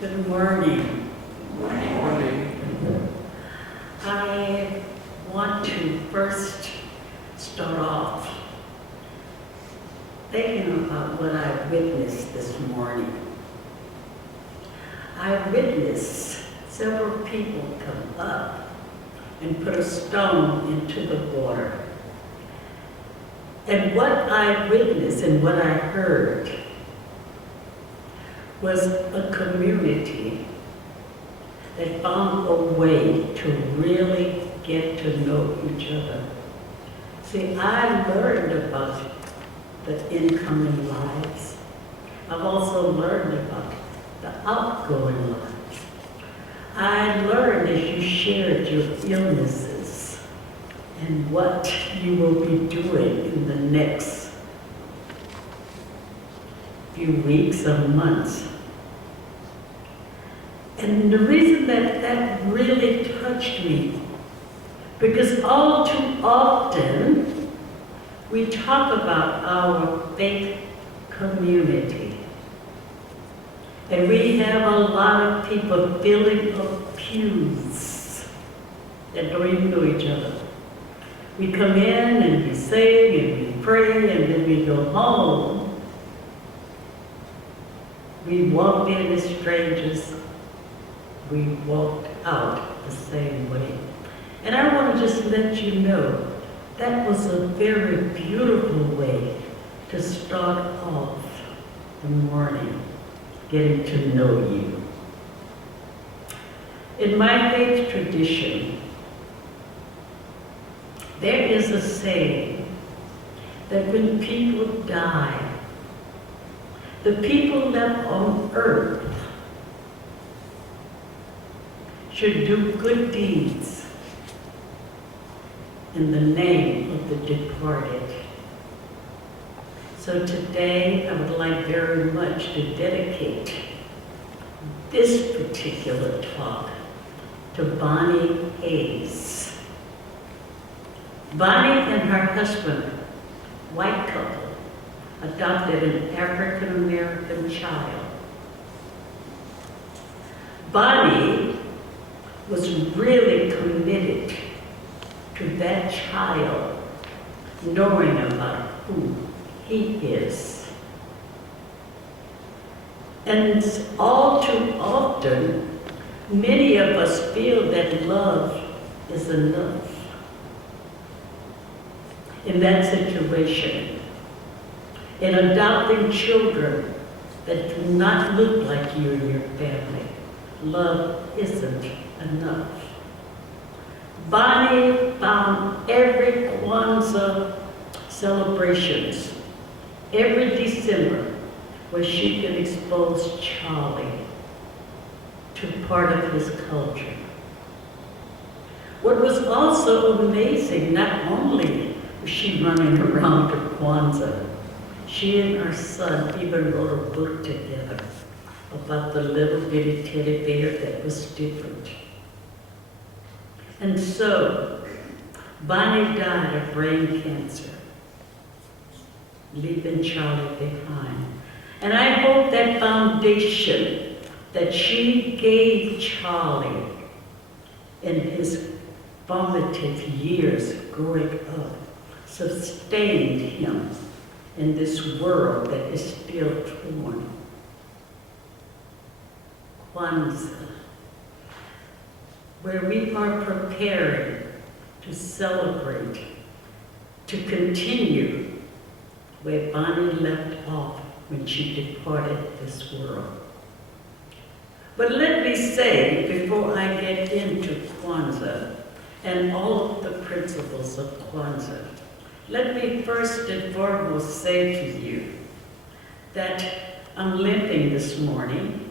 Good morning. Morning. I want to first start off thinking about what I witnessed this morning. I witnessed several people come up and put a stone into the water. And what I witnessed and what I heard was a community that found a way to really get to know each other. See, I learned about the incoming lives. I've also learned about the outgoing lives. I learned as you shared your illnesses and what you will be doing in the next few weeks or months. And the reason that really touched me, because all too often we talk about our faith community. And we have a lot of people filling up pews that don't even know each other. We come in and we sing and we pray and then we go home. We walked in as strangers. We walked out the same way. And I want to just let you know that was a very beautiful way to start off the morning, getting to know you. In my faith tradition, there is a saying that when people die, the people left on earth should do good deeds in the name of the departed. So today I would like very much to dedicate this particular talk to Bonnie Hayes. Bonnie and her husband, white couple, adopted an African-American child. Bonnie was really committed to that child knowing about who he is. And all too often, many of us feel that love is enough in that situation. In adopting children that do not look like you and your family, love isn't enough. Bonnie found every Kwanzaa celebrations, every December, where she could expose Charlie to part of his culture. What was also amazing, not only was she running around to Kwanzaa, she and her son even wrote a book together about the little bitty teddy bear that was different. And so, Bonnie died of brain cancer, leaving Charlie behind. And I hope that foundation that she gave Charlie in his formative years growing up sustained him in this world that is still torn. Kwanzaa, where we are preparing to celebrate, to continue where Bonnie left off when she departed this world. But let me say, before I get into Kwanzaa and all of the principles of Kwanzaa, let me first and foremost say to you that I'm limping this morning,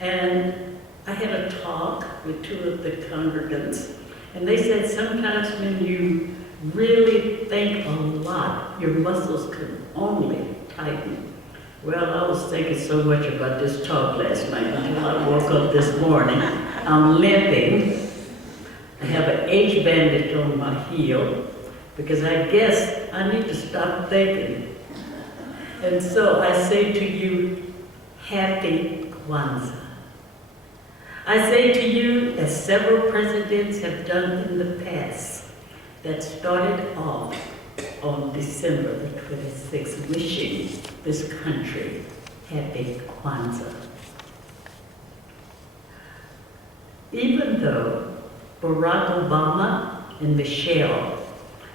and I had a talk with two of the congregants, and they said sometimes when you really think a lot, your muscles can only tighten. Well, I was thinking so much about this talk last night until I woke up this morning. I'm limping. I have an H bandage on my heel because I guess I need to stop thinking. And so I say to you, happy Kwanzaa. I say to you, as several presidents have done in the past, that started off on December the 26th, wishing this country happy Kwanzaa. Even though Barack Obama and Michelle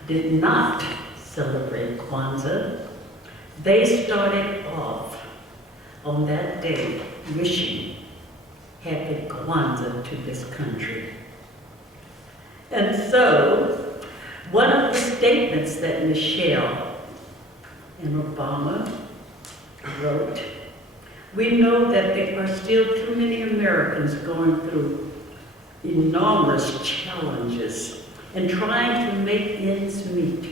did not celebrate Kwanzaa, they started off on that day wishing happy Kwanzaa to this country. And so, one of the statements that Michelle and Obama wrote, we know that there are still too many Americans going through enormous challenges and trying to make ends meet.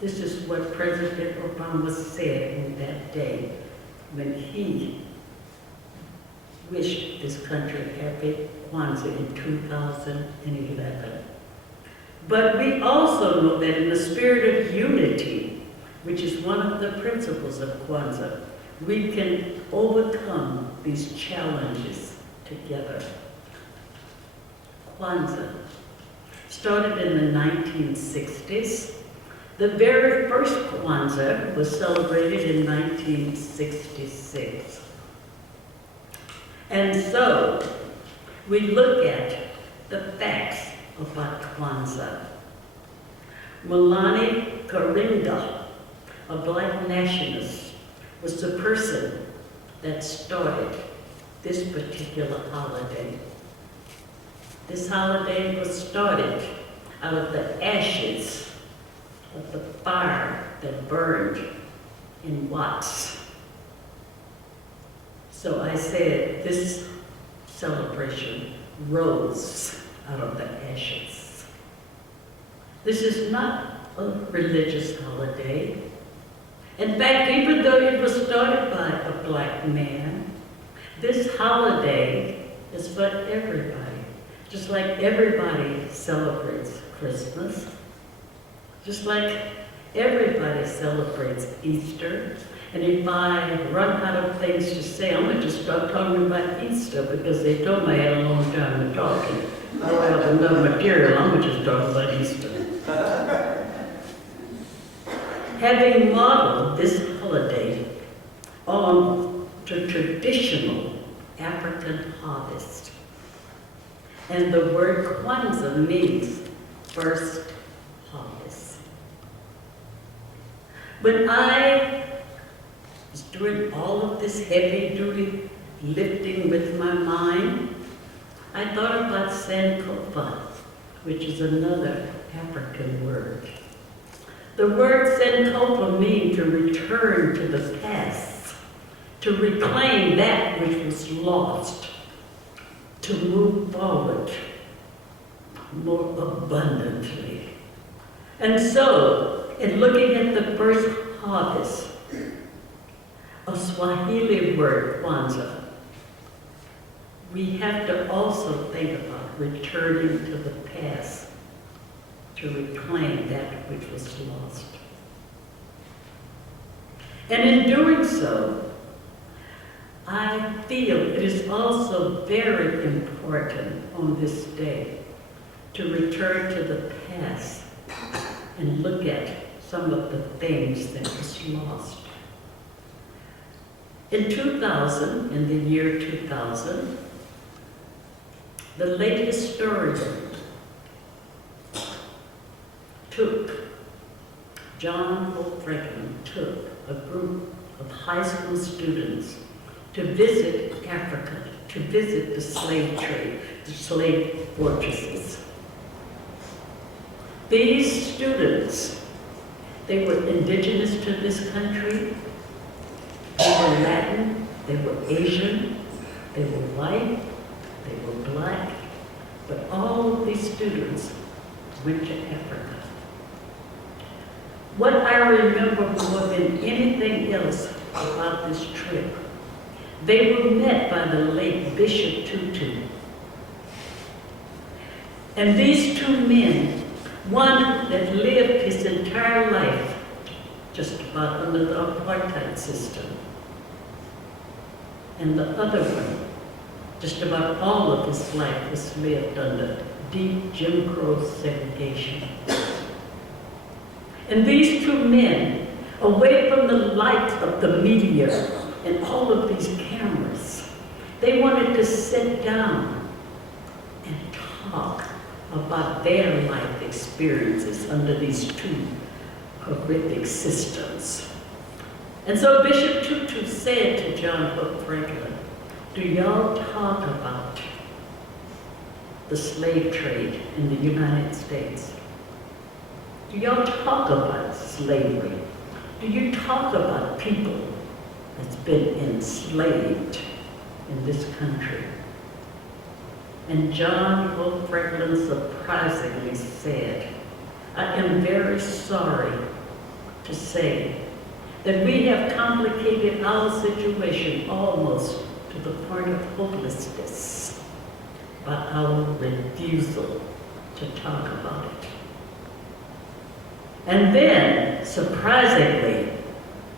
This is what President Obama said on that day when he wished this country happy Kwanzaa in 2011. But we also know that in the spirit of unity, which is one of the principles of Kwanzaa, we can overcome these challenges together. Kwanzaa started in the 1960s. The very first Kwanzaa was celebrated in 1966. And so, we look at the facts about Kwanzaa. Milani Karinga, a black nationalist, was the person that started this particular holiday. This holiday was started out of the ashes of the fire that burned in Watts. So I said this celebration rose out of the ashes. This is not a religious holiday. In fact, even though it was started by a black man, this holiday is for everybody. Just like everybody celebrates Christmas, just like everybody celebrates Easter. And if I run out of things to say, I'm going to just start talking about Easter because they told me I had a long time to talk. And I don't have enough material, I'm going to just talk about Easter. Having modeled this holiday on the traditional African harvest, and the word Kwanzaa means first harvest. When I was doing all of this heavy-duty lifting with my mind, I thought about Sankofa, which is another African word. The word Sankofa means to return to the past, to reclaim that which was lost, to move forward more abundantly. And so, in looking at the first harvest, a Swahili word, Kwanzaa, we have to also think about returning to the past to reclaim that which was lost. And in doing so, I feel it is also very important on this day to return to the past and look at some of the things that was lost. In 2000, in the year 2000, the late historian John Hope Franklin took a group of high school students to visit Africa, to visit the slave trade, the slave fortresses. These students, they were indigenous to this country, they were Latin, they were Asian, they were white, they were black, but all of these students went to Africa. What I remember more than anything else about this trip, they were met by the late Bishop Tutu. And these two men, one that lived his entire life just about under the apartheid system, and the other one Just about all of his life was lived under deep Jim Crow segregation. And these two men, away from the light of the media and all of these cameras, they wanted to sit down and talk about their life experiences under these two horrific systems. And so Bishop Tutu said to John Hook Franklin, do y'all talk about the slave trade in the United States? Do y'all talk about slavery? Do you talk about people that's been enslaved in this country? And John Hook Franklin surprisingly said, I am very sorry to say that we have complicated our situation almost to the point of hopelessness by our refusal to talk about it. And then, surprisingly,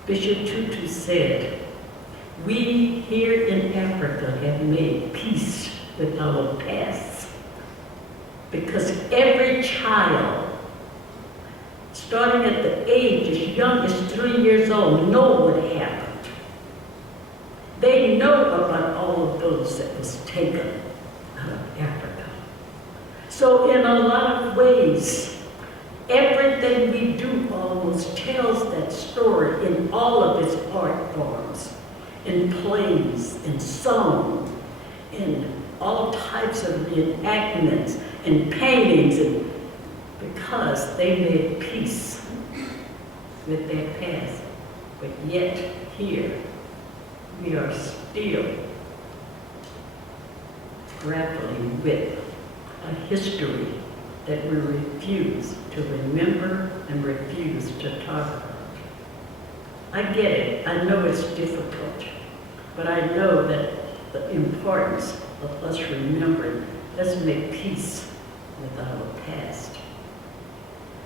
Bishop Tutu said, we here in Africa have made peace with our past because every child, starting at the age as young as 3 years old, know what happened. They know about all of those that was taken out of Africa. So in a lot of ways, everything we do almost tells that story in all of its art forms, in plays, in song, in all types of reenactments, in paintings, and because they made peace with their past. But yet here, we are still grappling with a history that we refuse to remember and refuse to talk about. I get it. I know it's difficult, but I know that the importance of us remembering, let's make peace with our past.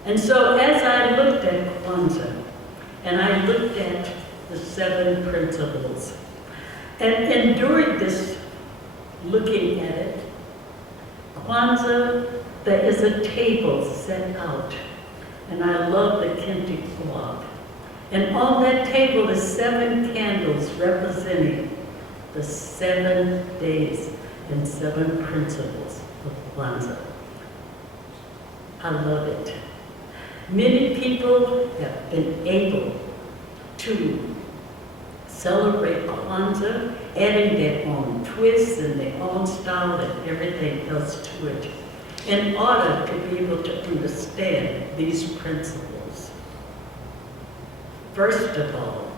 And so as I looked at Kwanzaa, and I looked at the 7 principles, and during this looking at it, Kwanzaa, there is a table set out, and I love the Kente cloth. And on that table is 7 candles representing the 7 days and 7 principles of Kwanzaa. I love it. Many people have been able to celebrate Kwanzaa, adding their own twists and their own style and everything else to it, in order to be able to understand these principles. First of all,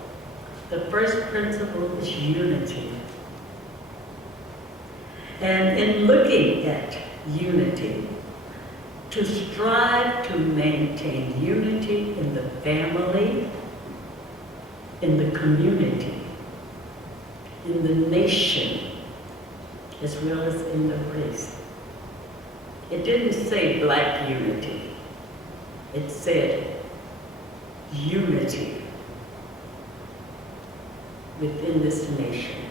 the first principle is unity. And in looking at unity, to strive to maintain unity in the family, in the community, in the nation, as well as in the race. It didn't say black unity. It said unity within this nation.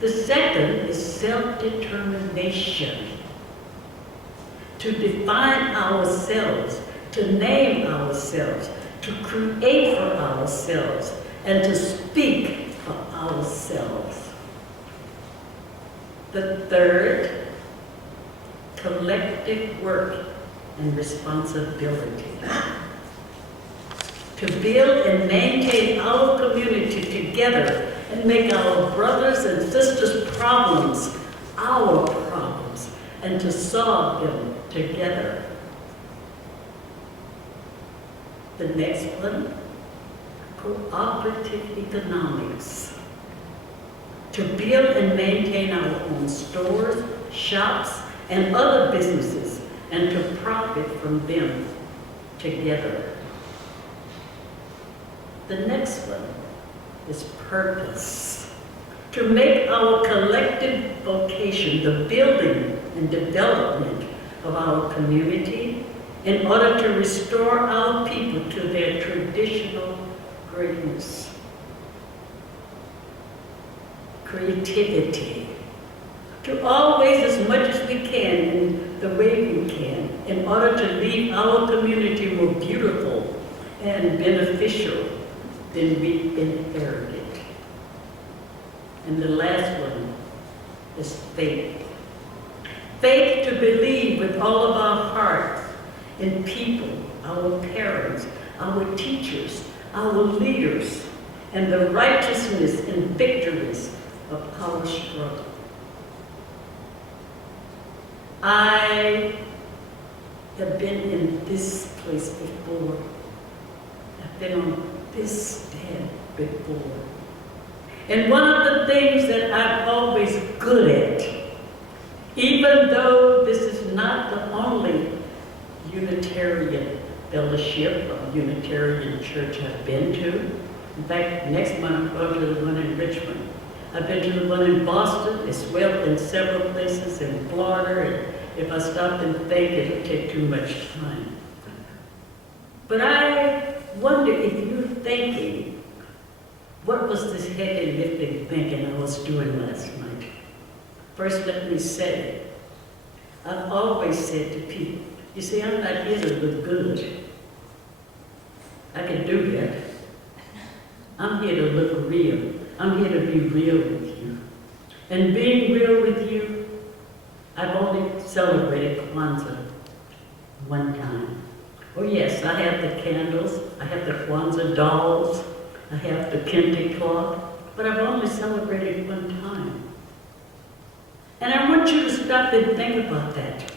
The second is self-determination. To define ourselves, to name ourselves, to create for ourselves, and to speak for ourselves. The third, collective work and responsibility. To build and maintain our community together and make our brothers and sisters' problems our problems, and to solve them together. The next one, cooperative economics. To build and maintain our own stores, shops, and other businesses, and to profit from them together. The next one is purpose. To make our collective vocation the building and development of our community in order to restore our people to their traditional greatness. creativity, to always, as much as we can, in the way we can, in order to leave our community more beautiful and beneficial than we inherited. And the last one is faith. Faith to believe with all of our hearts in people, our parents, our teachers, our leaders, and the righteousness and victories of our struggle. I have been in this place before. I've been on this stand before. And one of the things that I'm always good at, even though this is not the only Unitarian fellowship or Unitarian church I've been to. In fact, next month I'm going to the one in Richmond. I've been to the one in Boston as well, in several places in Florida, and if I stop and think, it'll take too much time. But I wonder if you're thinking, what was this heavy lifting thinking I was doing last night? First, let me say, I've always said to people, you see, I'm not here to look good. I can do that. I'm here to look real. I'm here to be real with you. And being real with you, I've only celebrated Kwanzaa one time. Oh yes, I have the candles, I have the Kwanzaa dolls, I have the kente cloth, but I've only celebrated one time. And I want you to stop and think about that.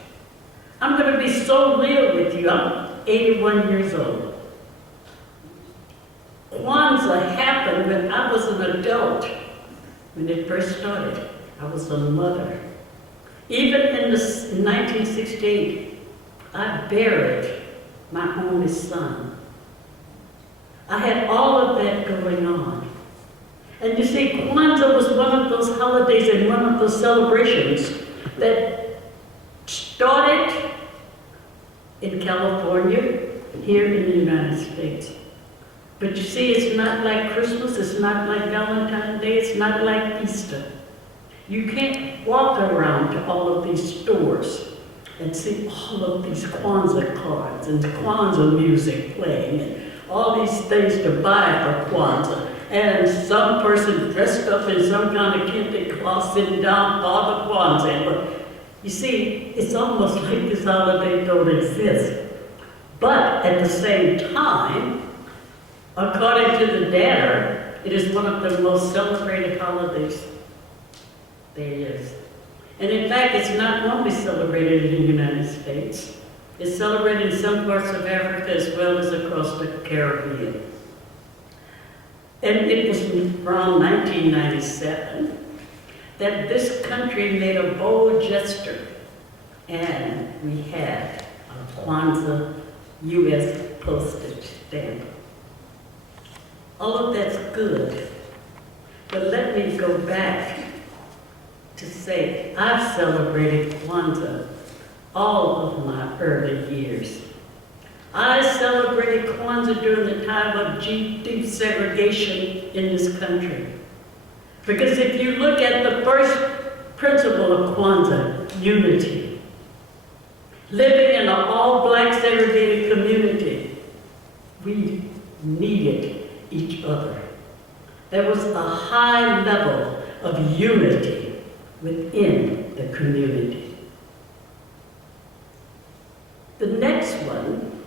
I'm going to be so real with you. I'm 81 years old. Kwanzaa happened when I was an adult. When it first started, I was a mother. Even in 1968, I buried my only son. I had all of that going on. And you see, Kwanzaa was one of those holidays and one of those celebrations that started in California, here in the United States. But you see, it's not like Christmas, it's not like Valentine's Day, it's not like Easter. You can't walk around to all of these stores and see all of these Kwanzaa cards and the Kwanzaa music playing and all these things to buy for Kwanzaa. And some person dressed up in some kind of kente cloth sitting down for the Kwanzaa. But you see, it's almost like this holiday don't exist. But at the same time, according to the data, it is one of the most celebrated holidays there is. And in fact, it's not only celebrated in the United States. It's celebrated in some parts of Africa as well as across the Caribbean. And it was around 1997 that this country made a bold gesture, and we had a Kwanzaa U.S. postage stamp. All of that's good, but let me go back to say I've celebrated Kwanzaa all of my early years. I celebrated Kwanzaa during the time of deep segregation in this country. Because if you look at the first principle of Kwanzaa, unity, living in an all-black segregated community, we needed each other. There was a high level of unity within the community. The next one,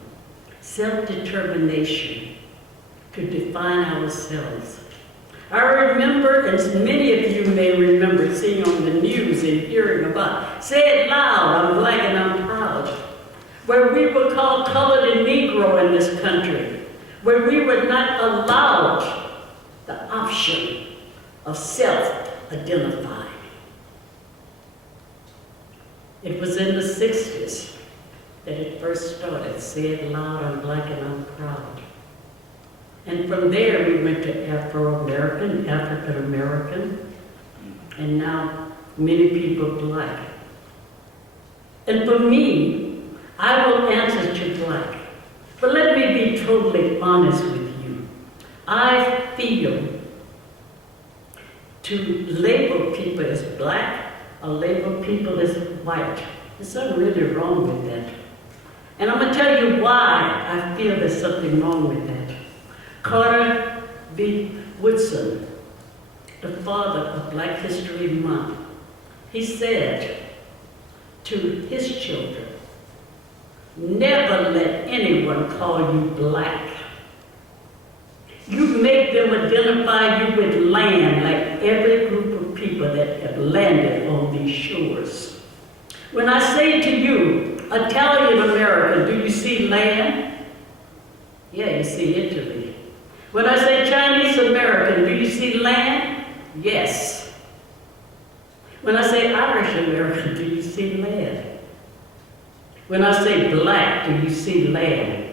self-determination, to define ourselves. I remember, as many of you may remember seeing on the news and hearing about, say it loud, I'm black and I'm proud, where we were called colored and Negro in this country, where we were not allowed the option of self-identifying. It was in the 60s that it first started. Say it loud, I'm black and I'm proud. And from there we went to Afro-American, African-American, and now many people black. And for me, I will answer to black. But let me be totally honest with you. I feel to label people as black or label people as white. There's something really wrong with that. And I'm going to tell you why I feel there's something wrong with that. Carter B. Woodson, the father of Black History Month, he said to his children, never let anyone call you black. You make them identify you with land like every group of people that have landed on these shores. When I say to you, Italian American, do you see land? Yeah, you see Italy. When I say Chinese American, do you see land? Yes. When I say Irish American, do you see land? When I say black, do you see land?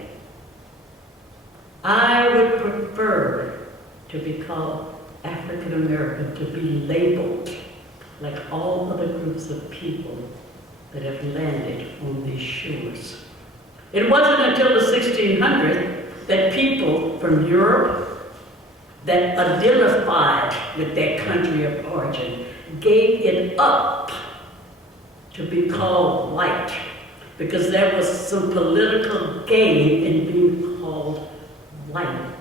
I would prefer to be called African American, to be labeled like all other groups of people that have landed on these shores. It wasn't until the 1600s that people from Europe that identified with their country of origin gave it up to be called white, because there was some political gain in being called white.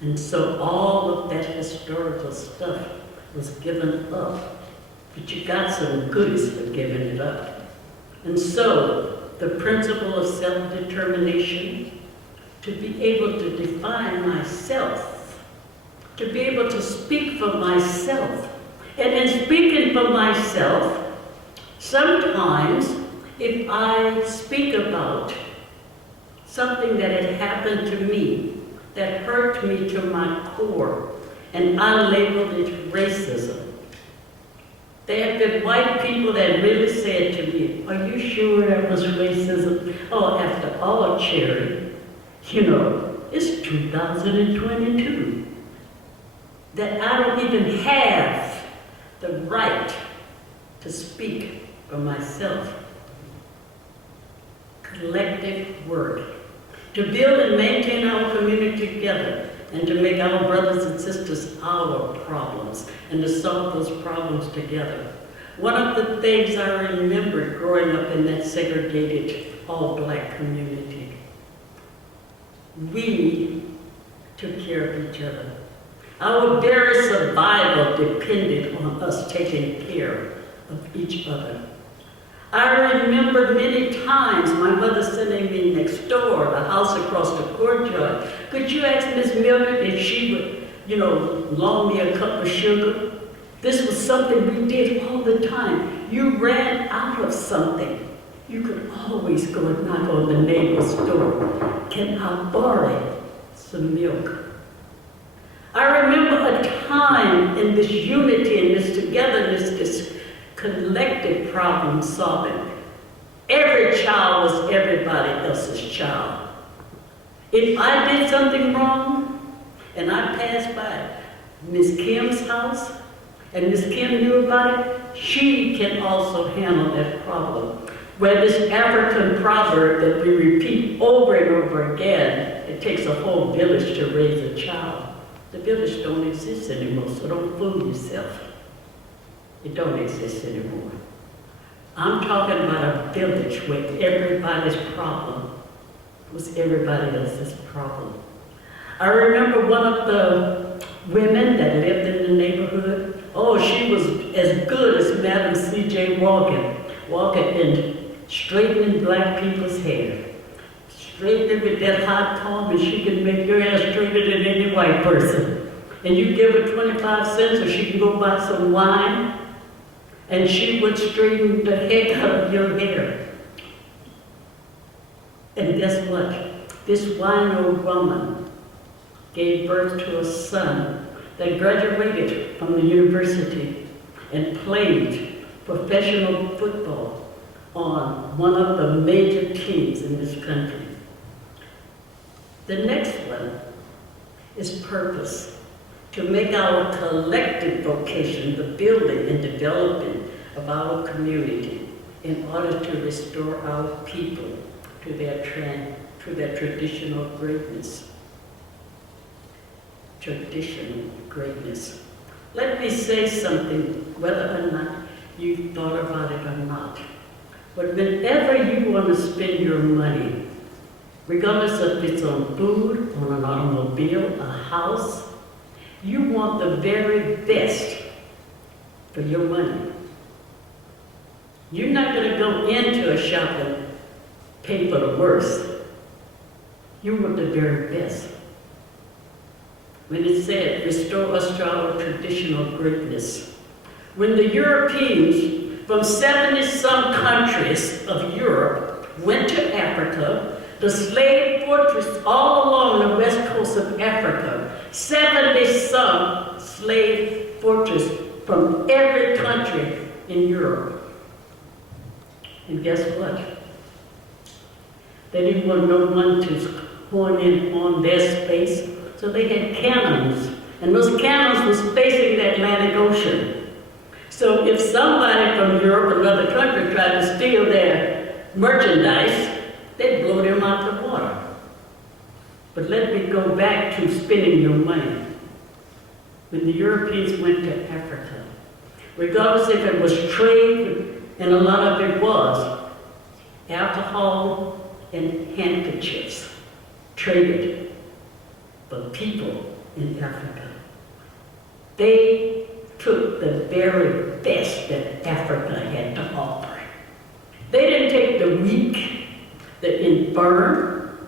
And so all of that historical stuff was given up. But you got some goodies for giving it up. And so the principle of self-determination, to be able to define myself, to be able to speak for myself. And in speaking for myself, sometimes if I speak about something that had happened to me, that hurt me to my core, and I labeled it racism. There have been white people that really said to me, are you sure that was racism? Oh, after all, Cherry, you know, it's 2022. That I don't even have the right to speak for myself. Collective work. To build and maintain our community together, and to make our brothers and sisters our problems, and to solve those problems together. One of the things I remember growing up in that segregated all-black community, we took care of each other. Our very survival depended on us taking care of each other. I remember many times my mother sending me next door, the house across the courtyard. Could you ask Miss Mildred if she would, you know, loan me a cup of sugar? This was something we did all the time. You ran out of something. You could always go and knock on the neighbor's door. Can I borrow some milk? I remember a time in this unity and this togetherness, this collective problem solving. Every child was everybody else's child. If I did something wrong and I passed by Miss Kim's house and Miss Kim knew about it, she can also handle that problem. Where this African proverb that we repeat over and over again, it takes a whole village to raise a child. The village don't exist anymore, so don't fool yourself. It don't exist anymore. I'm talking about a village where everybody's problem was everybody else's problem. I remember one of the women that lived in the neighborhood. Oh, she was as good as Madam C.J. Walking and straightening black people's hair. Straightening with that hot comb, and she can make your hair straighter than any white person. And you give her 25 cents or she can go buy some wine, and she would straighten the heck out of your hair. And guess what? This wino woman gave birth to a son that graduated from the university and played professional football on one of the major teams in this country. The next one is purpose. To make our collective vocation the building and developing of our community in order to restore our people to their traditional greatness. Traditional greatness. Let me say something, whether or not you thought about it or not. But whenever you want to spend your money, regardless if it's on food, on an automobile, a house, you want the very best for your money. You're not going to go into a shop and pay for the worst. You want the very best. When it said, restore us to our traditional greatness. When the Europeans from 70-some countries of Europe went to Africa, the slave fortress all along the west coast of Africa, 70-some slave fortress from every country in Europe. And guess what? They didn't want no one to horn in on their space, so they had cannons. And those cannons was facing the Atlantic Ocean. So if somebody from Europe or another country tried to steal their merchandise, they'd blow them out the water. But let me go back to spending your money. When the Europeans went to Africa, regardless if it was trade, and a lot of it was, alcohol and handkerchiefs traded for people in Africa. They took the very best that Africa had to offer. They didn't take the weak, the infirm.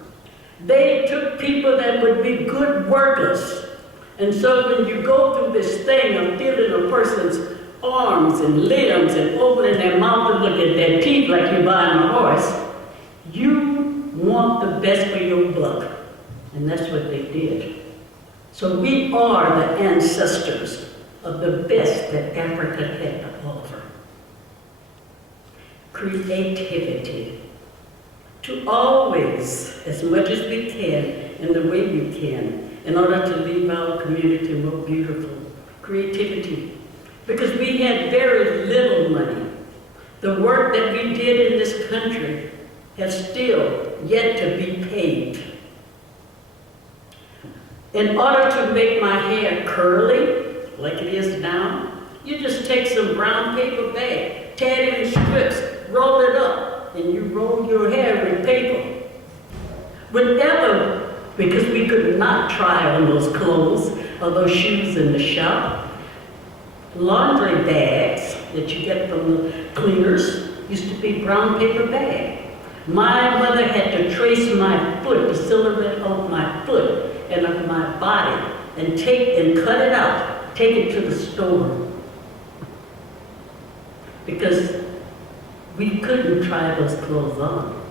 They took people that would be good workers. And so when you go through this thing of feeling a person's arms and limbs and opening their mouth to look at their teeth like you're buying a horse, you want the best for your buck. And that's what they did. So we are the ancestors of the best that Africa had to offer. Creativity. To always, as much as we can, in the way we can, in order to leave our community more beautiful. Creativity. Because we had very little money. The work that we did in this country has still yet to be paid. In order to make my hair curly, like it is now, you just take some brown paper bag, tear it in strips, roll it up, and you roll your hair with paper. Whenever, because we could not try on those clothes or those shoes in the shop, laundry bags that you get from the cleaners used to be brown paper bag. My mother had to trace my foot, the silhouette of my foot and of my body, and cut it out, take it to the store. Because we couldn't try those clothes on,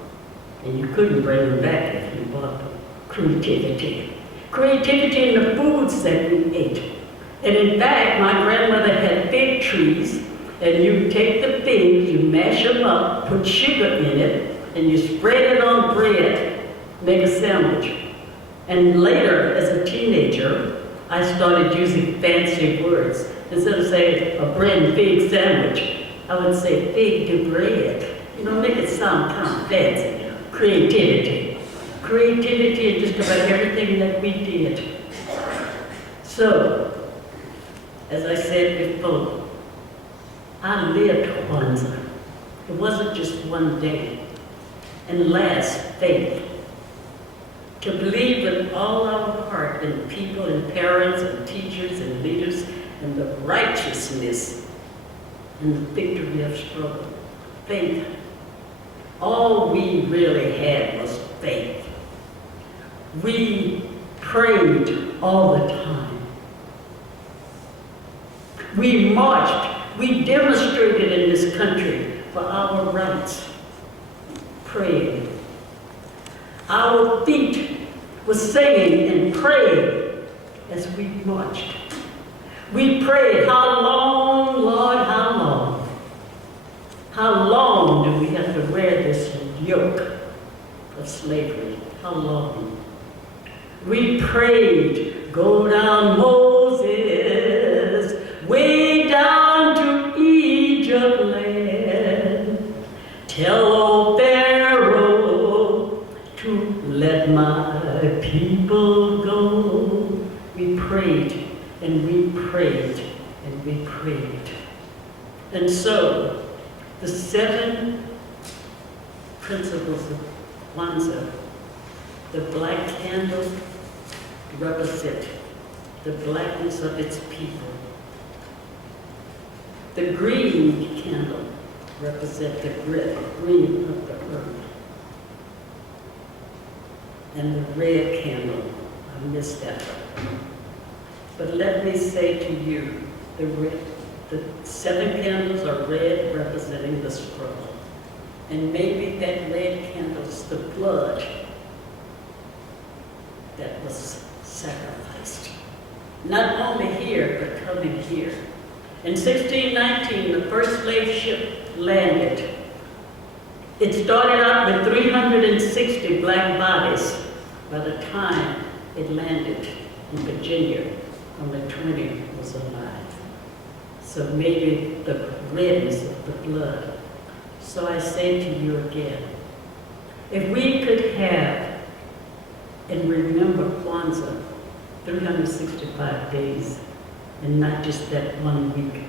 and you couldn't bring them back if you bought them. Creativity. Creativity in the foods that we ate. And in fact, my grandmother had fig trees, and you take the figs, you mash them up, put sugar in it, and you spread it on bread, make a sandwich. And later, as a teenager, I started using fancy words. Instead of saying a bread and fig sandwich, I would say fig to bread. You know, make it sound kind of fancy. Creativity. Creativity in just about everything that we did. So, as I said before, I lived Kwanzaa. It wasn't just one day. And last, faith. To believe with all our heart in people and parents and teachers and leaders and the righteousness and the victory of struggle. Faith. All we really had was faith. We prayed all the time. We marched. We demonstrated in this country for our rights. Prayed. Our feet were singing and praying as we marched. We prayed, how long, Lord, how long? How long do we have to wear this yoke of slavery? How long? We prayed, go down Moses, way down to Egypt land. Tell old Pharaoh to let my people go. We prayed and we prayed we prayed. And so, the 7 principles of Kwanzaa, the black candle represent the blackness of its people. The green candle represents the green of the earth. And the red candle, I missed that one. But let me say to you, the 7 candles are red, representing the struggle. And maybe that red candle is the blood that was sacrificed. Not only here, but coming here. In 1619, the first slave ship landed. It started out with 360 black bodies. By the time it landed in Virginia, only 20 was alive. So maybe the redness of the blood. So I say to you again, if we could have and remember Kwanzaa 365 days and not just that 1 week,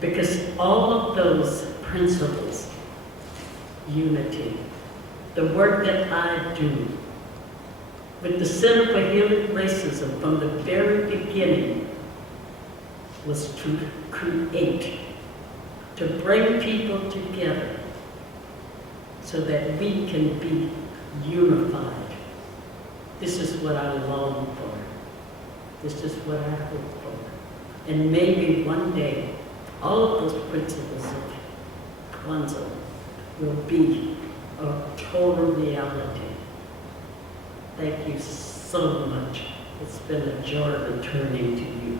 because all of those principles, unity, the work that I do with the Center for Healing Racism from the very beginning was to create, to bring people together so that we can be unified. This is what I long for. This is what I hope for. And maybe one day, all of those principles of Kwanzaa will be a total reality. Thank you so much. It's been a joy returning to you.